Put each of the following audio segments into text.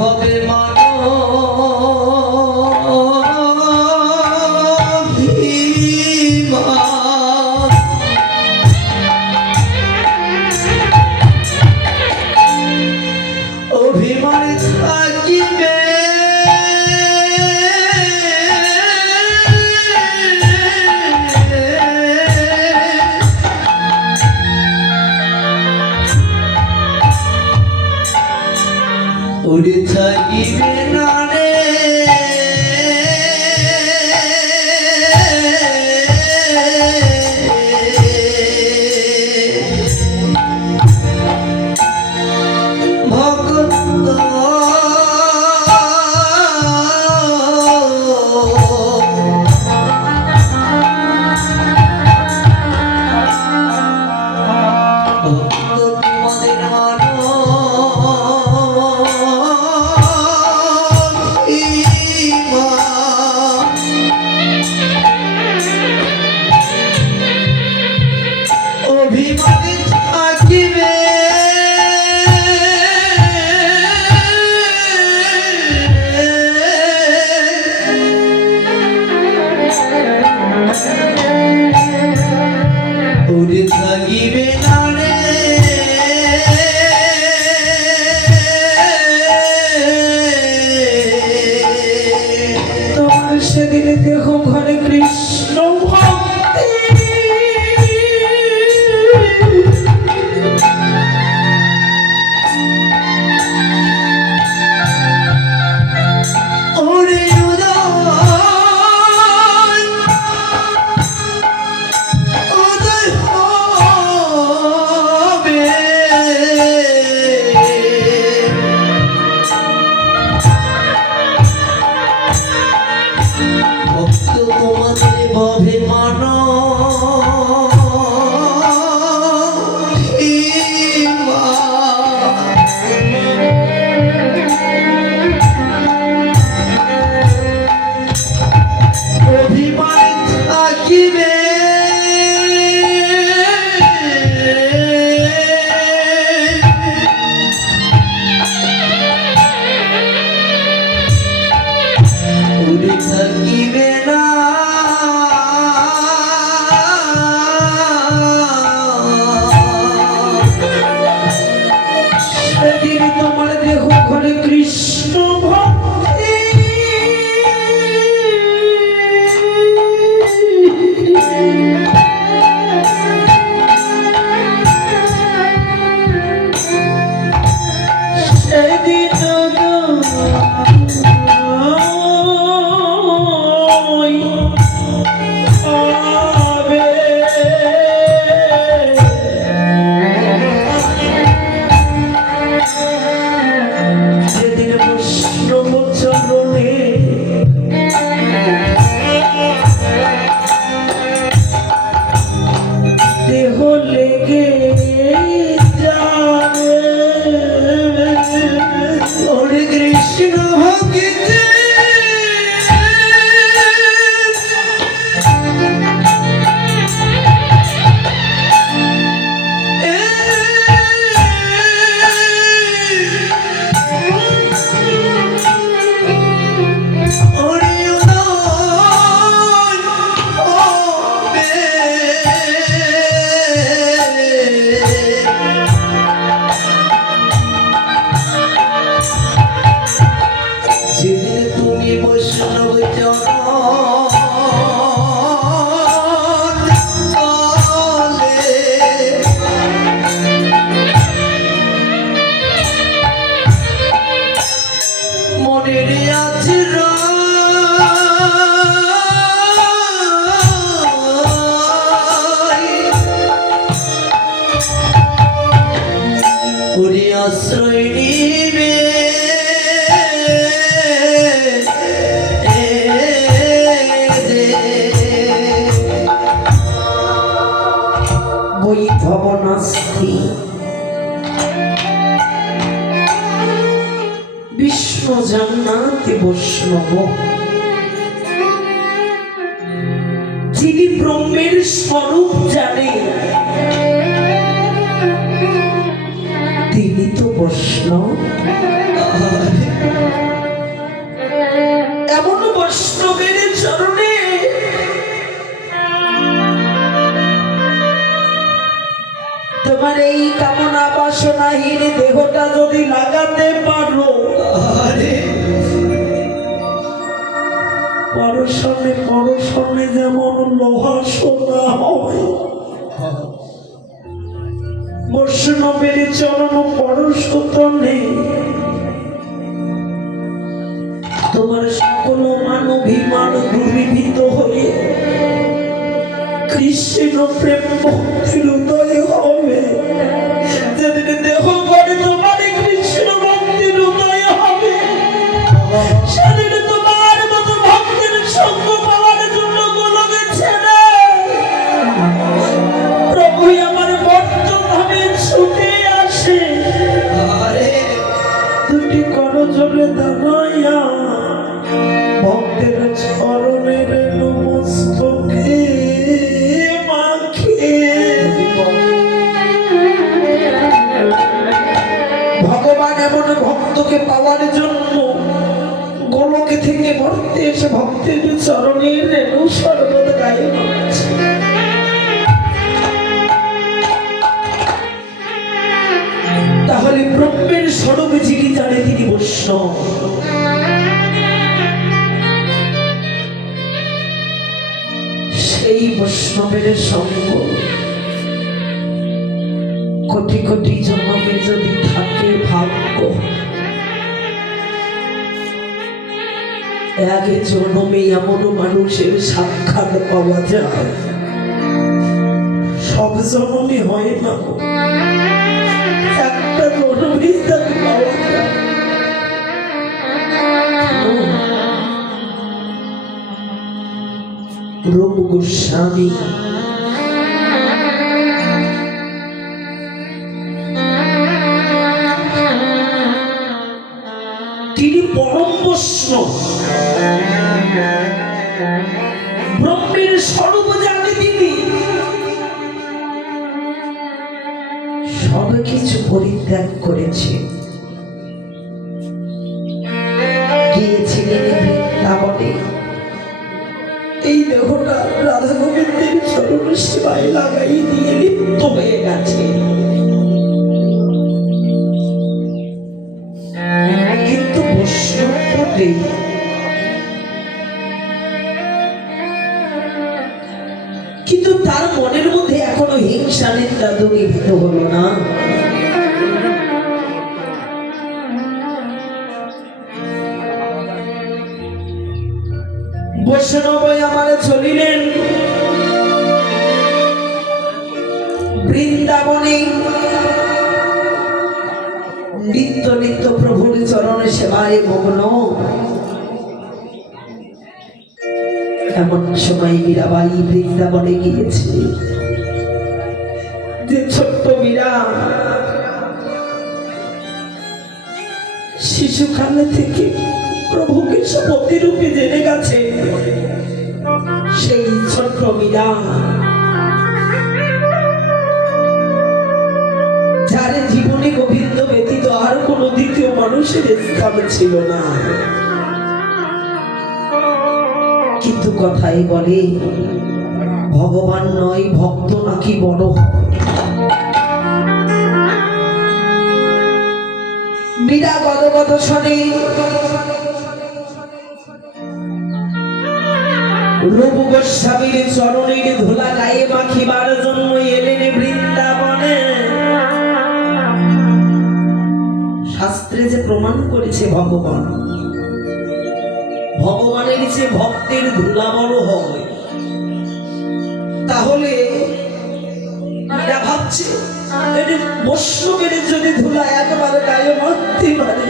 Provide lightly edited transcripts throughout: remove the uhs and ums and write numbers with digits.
ভবে মানো অভিমান থাকিবে উড়ে থাকিবে না রে অভিমানে থাকিবে উড়ে থাকিবে না রে তোমার সেদিনে দেখো ঘরে কৃষ্ণ ভক্তি ওরে উদয় উদয় হবে ভক্ত তোমাদের ভবে মানো অভিমান থাকিবে উড়ে থাকিবে না সেদিন তোমার দেখো ঘরে কৃষ্ণ ভক্তি সেদিন সেদিন বৈষ্ণব চরণে দেহ লেগে যাবে ওরে কৃষ্ণ ভক্তিতে ওরে উদয় হবে যেদিন তুমি বৈষ্ণব জন মনের আছে ওরে আশ্রয় নিবে বৈভব নাস্তি বিষ্ণু জান্নাতি বৈষ্ণব যিনি ব্রহ্মের স্বরূপ জানে তিনি তো বৈষ্ণব। এই কামনা বাসনাহীন দেহটা যদি লাগাতে পারো, আরে পরশনে পরশনে যেমন লোহা সোনা হয়, বৈষ্ণবের চরণ পরশতনে তোমার সকল মানবিমান দূরীভূত হয়ে কৃষ্ণ প্রেম ভক্তির উদয় হবে। যেদিন দেহ করে তোমার কৃষ্ণ ভক্তির উদয় হবে, সেদিন তোমার মতো ভক্তের সঙ্গ পাওয়ার জন্য গোলকে ছেড়ে প্রভু আমার বর্তমানে ছুটে আসে। আরে দুটি করজোড়ে দাঁড়াইয়া ভক্তের চরণের নমস্তকে মাখে। ভগবান এমন ভক্তকে পাওয়ার জন্য গোলকে থেকে মর্তে এসে ভক্তের চরণের রেণু সর্বদা গায়ে মাখছে। তাহলে ব্রহ্মের স্বরূপ যিনি জানে তিনি বৈষ্ণব। সেই বৈষ্ণবের সঙ্গ কোটি কোটি জন্মে যদি থাকে ভাগ্য, আগে জন্মে এমন মানুষের সাক্ষাৎ পাওয়া যায়, সব জন্মে হয় না, একটা জন্মেই তাকে পাওয়া যায়। রূপ গোস্বামী তিনি পরম বৈষ্ণব, ব্রহ্মের স্বরূপ জানে তিনি। সবকিছু পরিত্যাগ করেছে, গিয়েছিলেন বৃন্দাবনে। এই দেহটা রাধা গোবিন্দের চরণ সেবায় লাগাই দিয়ে লিপ্ত হয়ে গেছে। কিন্তু বৈষ্ণব বটে, কিন্তু তার মনের মধ্যে এখনো হিংসা নিন্দা দূরীভূত হলো না। বৈষ্ণব আমার চলিলেন বৃন্দাবনে, নিত্য নিত্য প্রভুর চরণে সেবায় মগ্ন। এমন সময় মীরাবাই বৃন্দাবনে গিয়েছে। যে ছোট্ট মীরা শিশুকাল থেকে প্রভুকে সপতি রূপে জেনে গেছে, সেই ছোট্ট মীরা যার জীবনে গোবিন্দ ব্যতীত আর কোন দ্বিতীয় মানুষের স্থান ছিল না। কিন্তু কথাই বলে ভগবান নয় ভক্ত নাকি বড় হয়। মীরা গদগদ শোনে রূপ গোস্বামীর চরণের ধুলা গায়ে মাখিবার জন্য এলেন বৃন্দাবনে। শাস্ত্রে যে প্রমাণ করেছে ভগবানের যে ভক্তের ধুলা বড় হয়, তাহলে মীরা ভাবছে বৈষ্ণবের যদি ধুলা একবারে গায়ে মাখতে পারে,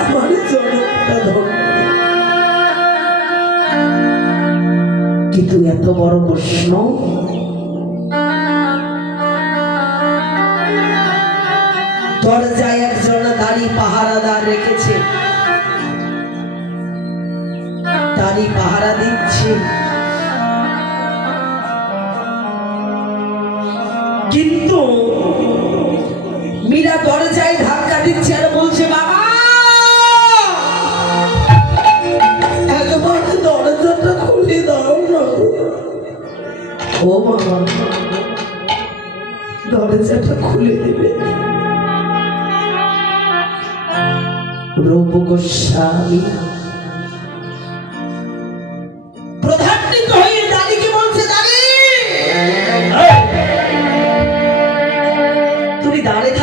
আমার জনকটা ধন্য। কিন্তু এত বড় বৈষ্ণব দরজায় একজন দাড়ি পাহারাদার রেখেছে, দাড়ি পাহারা দিচ্ছে। কিন্তু মীরা দরজায় ধাক্কা দিচ্ছে আর বলছে, বাবা একবার দরজাটা খুলে দাও না। ও বাবা, দরজাটা খুলে দেবে। রূপ গোস্বামী